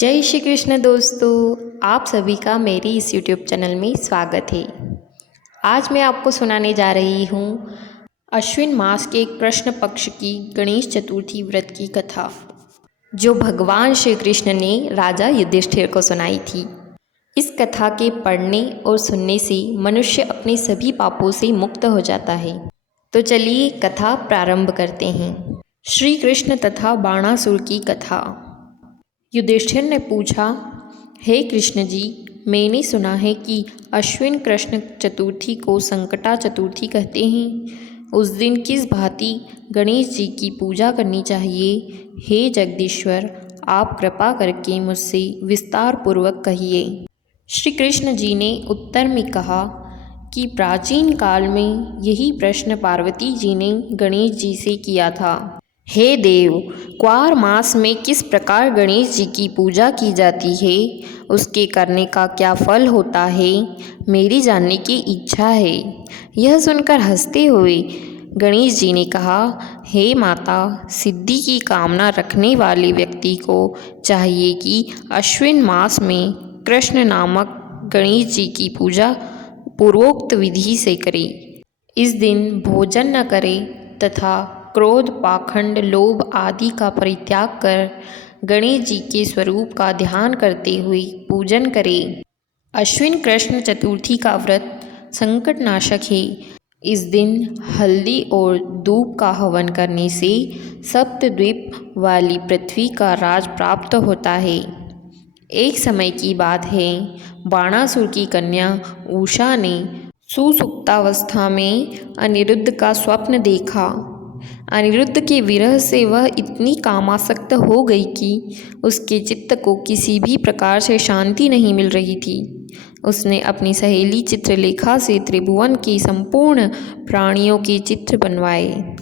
जय श्री कृष्ण दोस्तों, आप सभी का मेरी इस YouTube चैनल में स्वागत है। आज मैं आपको सुनाने जा रही हूँ अश्विन मास के एक प्रश्न पक्ष की गणेश चतुर्थी व्रत की कथा, जो भगवान श्री कृष्ण ने राजा युधिष्ठिर को सुनाई थी। इस कथा के पढ़ने और सुनने से मनुष्य अपने सभी पापों से मुक्त हो जाता है। तो चलिए कथा प्रारंभ करते हैं। श्री कृष्ण तथा बाणासुर की कथा। युधिष्ठिर ने पूछा, हे कृष्ण जी, मैंने सुना है कि अश्विन कृष्ण चतुर्थी को संकटा चतुर्थी कहते हैं। उस दिन किस भांति गणेश जी की पूजा करनी चाहिए? हे जगदीश्वर, आप कृपा करके मुझसे विस्तार पूर्वक कहिए। श्री कृष्ण जी ने उत्तर में कहा कि प्राचीन काल में यही प्रश्न पार्वती जी ने गणेश जी से किया था। हे देव, क्वार मास में किस प्रकार गणेश जी की पूजा की जाती है, उसके करने का क्या फल होता है, मेरी जानने की इच्छा है। यह सुनकर हंसते हुए गणेश जी ने कहा, हे माता, सिद्धि की कामना रखने वाले व्यक्ति को चाहिए कि अश्विन मास में कृष्ण नामक गणेश जी की पूजा पूर्वोक्त विधि से करे। इस दिन भोजन न करे तथा क्रोध, पाखंड, लोभ आदि का परित्याग कर गणेश जी के स्वरूप का ध्यान करते हुए पूजन करे। अश्विन कृष्ण चतुर्थी का व्रत संकट नाशक है। इस दिन हल्दी और दूब का हवन करने से सप्तद्वीप वाली पृथ्वी का राज प्राप्त होता है। एक समय की बात है, बाणासुर की कन्या उषा ने सुसुप्तावस्था में अनिरुद्ध का स्वप्न देखा। अनिरुद्ध के विरह से वह इतनी कामासक्त हो गई कि उसके चित्त को किसी भी प्रकार से शांति नहीं मिल रही थी। उसने अपनी सहेली चित्रलेखा से त्रिभुवन के संपूर्ण प्राणियों के चित्र बनवाए।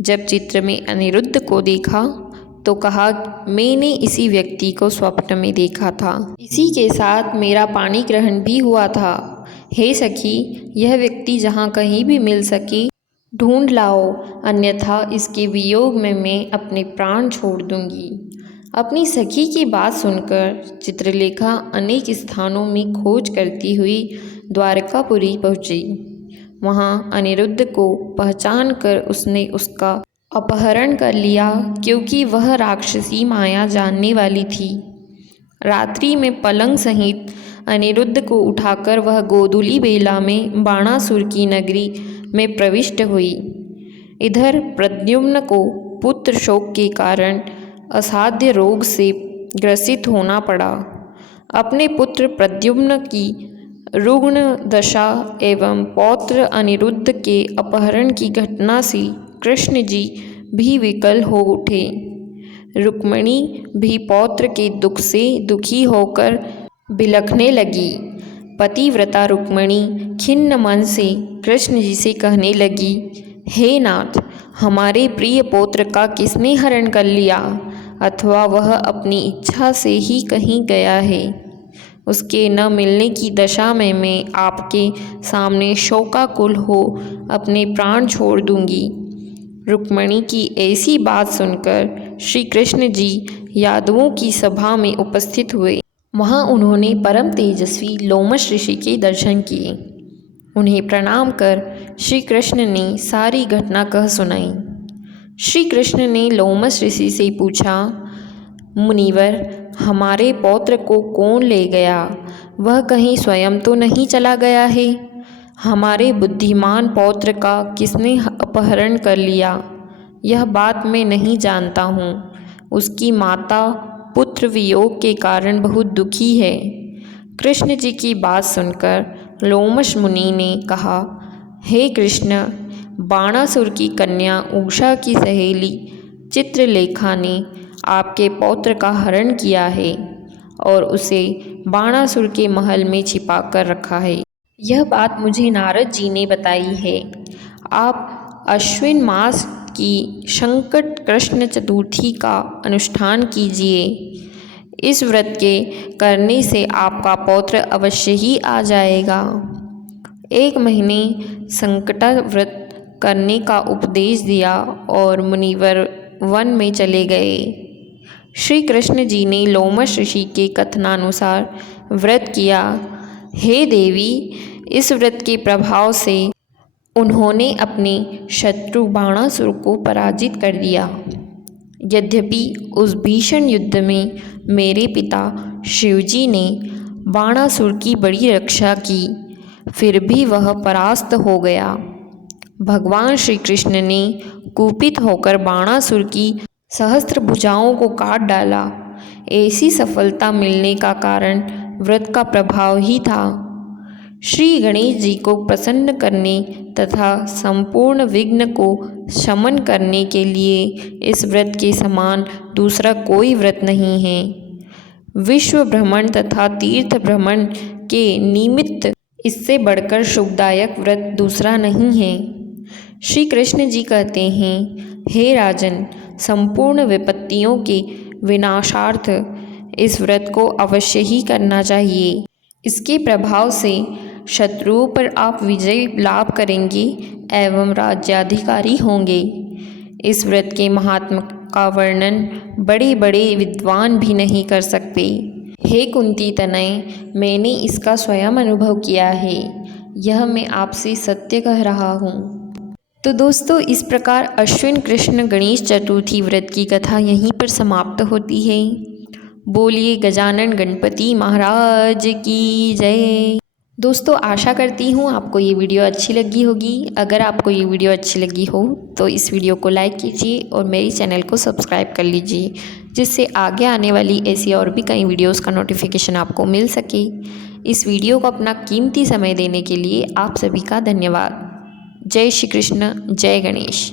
जब चित्र में अनिरुद्ध को देखा तो कहा, मैंने इसी व्यक्ति को स्वप्न में देखा था। इसी के साथ मेरा पाणी ग्रहण भी हुआ था। हे सखी, यह व्यक्ति जहाँ कहीं भी मिल सके ढूंढ लाओ, अन्यथा इसके वियोग में मैं अपने प्राण छोड़ दूंगी। अपनी सखी की बात सुनकर चित्रलेखा अनेक स्थानों में खोज करती हुई द्वारकापुरी पहुंची। वहां अनिरुद्ध को पहचान कर उसने उसका अपहरण कर लिया, क्योंकि वह राक्षसी माया जानने वाली थी। रात्रि में पलंग सहित अनिरुद्ध को उठाकर वह गोधूली बेला में बाणासुर की नगरी में प्रविष्ट हुई। इधर प्रद्युम्न को पुत्र शोक के कारण असाध्य रोग से ग्रसित होना पड़ा। अपने पुत्र प्रद्युम्न की रुग्ण दशा एवं पौत्र अनिरुद्ध के अपहरण की घटना से कृष्ण जी भी विकल हो उठे। रुक्मिणी भी पौत्र के दुख से दुखी होकर बिलखने लगी। पतिव्रता रुक्मिणी खिन्न मन से कृष्ण जी से कहने लगी, हे नाथ, हमारे प्रिय पौत्र का किसने हरण कर लिया, अथवा वह अपनी इच्छा से ही कहीं गया है। उसके न मिलने की दशा में मैं आपके सामने शोकाकुल हो अपने प्राण छोड़ दूंगी। रुक्मिणी की ऐसी बात सुनकर श्री कृष्ण जी यादवों की सभा में उपस्थित हुए। वहाँ उन्होंने परम तेजस्वी लोमश ऋषि के दर्शन किए। उन्हें प्रणाम कर श्री कृष्ण ने सारी घटना कह सुनाई। श्री कृष्ण ने लोमश ऋषि से पूछा, मुनिवर, हमारे पौत्र को कौन ले गया? वह कहीं स्वयं तो नहीं चला गया है? हमारे बुद्धिमान पौत्र का किसने अपहरण कर लिया? यह बात मैं नहीं जानता हूँ। उसकी माता पुत्र वियोग के कारण बहुत दुखी है। कृष्ण जी की बात सुनकर लोमश मुनि ने कहा, हे कृष्ण, बाणासुर की कन्या उषा की सहेली चित्रलेखा ने आपके पौत्र का हरण किया है और उसे बाणासुर के महल में छिपा कर रखा है। यह बात मुझे नारद जी ने बताई है। आप अश्विन मास की संकट कृष्ण चतुर्थी का अनुष्ठान कीजिए। इस व्रत के करने से आपका पौत्र अवश्य ही आ जाएगा। 1 महीने संकटा व्रत करने का उपदेश दिया और मुनिवर वन में चले गए। श्री कृष्ण जी ने लोमश ऋषि के कथनानुसार व्रत किया। हे देवी, इस व्रत के प्रभाव से उन्होंने अपने शत्रु बाणासुर को पराजित कर दिया। यद्यपि उस भीषण युद्ध में मेरे पिता शिवजी ने बाणासुर की बड़ी रक्षा की, फिर भी वह परास्त हो गया। भगवान श्री कृष्ण ने कुपित होकर बाणासुर की सहस्त्र भुजाओं को काट डाला। ऐसी सफलता मिलने का कारण व्रत का प्रभाव ही था। श्री गणेश जी को प्रसन्न करने तथा संपूर्ण विघ्न को शमन करने के लिए इस व्रत के समान दूसरा कोई व्रत नहीं है। विश्व भ्रमण तथा तीर्थ भ्रमण के निमित्त इससे बढ़कर शुभदायक व्रत दूसरा नहीं है। श्री कृष्ण जी कहते हैं, हे राजन, संपूर्ण विपत्तियों के विनाशार्थ इस व्रत को अवश्य ही करना चाहिए। इसके प्रभाव से शत्रुओं पर आप विजय लाभ करेंगे एवं राज्याधिकारी होंगे। इस व्रत के महात्म का वर्णन बड़े बड़े विद्वान भी नहीं कर सकते। हे कुंती तनय, मैंने इसका स्वयं अनुभव किया है। यह मैं आपसे सत्य कह रहा हूँ। तो दोस्तों, इस प्रकार अश्विन कृष्ण गणेश चतुर्थी व्रत की कथा यहीं पर समाप्त होती है। बोलिए गजानन गणपति महाराज की जय। दोस्तों, आशा करती हूँ आपको ये वीडियो अच्छी लगी होगी। अगर आपको ये वीडियो अच्छी लगी हो तो इस वीडियो को लाइक कीजिए और मेरी चैनल को सब्सक्राइब कर लीजिए, जिससे आगे आने वाली ऐसी और भी कई वीडियोस का नोटिफिकेशन आपको मिल सके। इस वीडियो को अपना कीमती समय देने के लिए आप सभी का धन्यवाद। जय श्री कृष्ण, जय गणेश।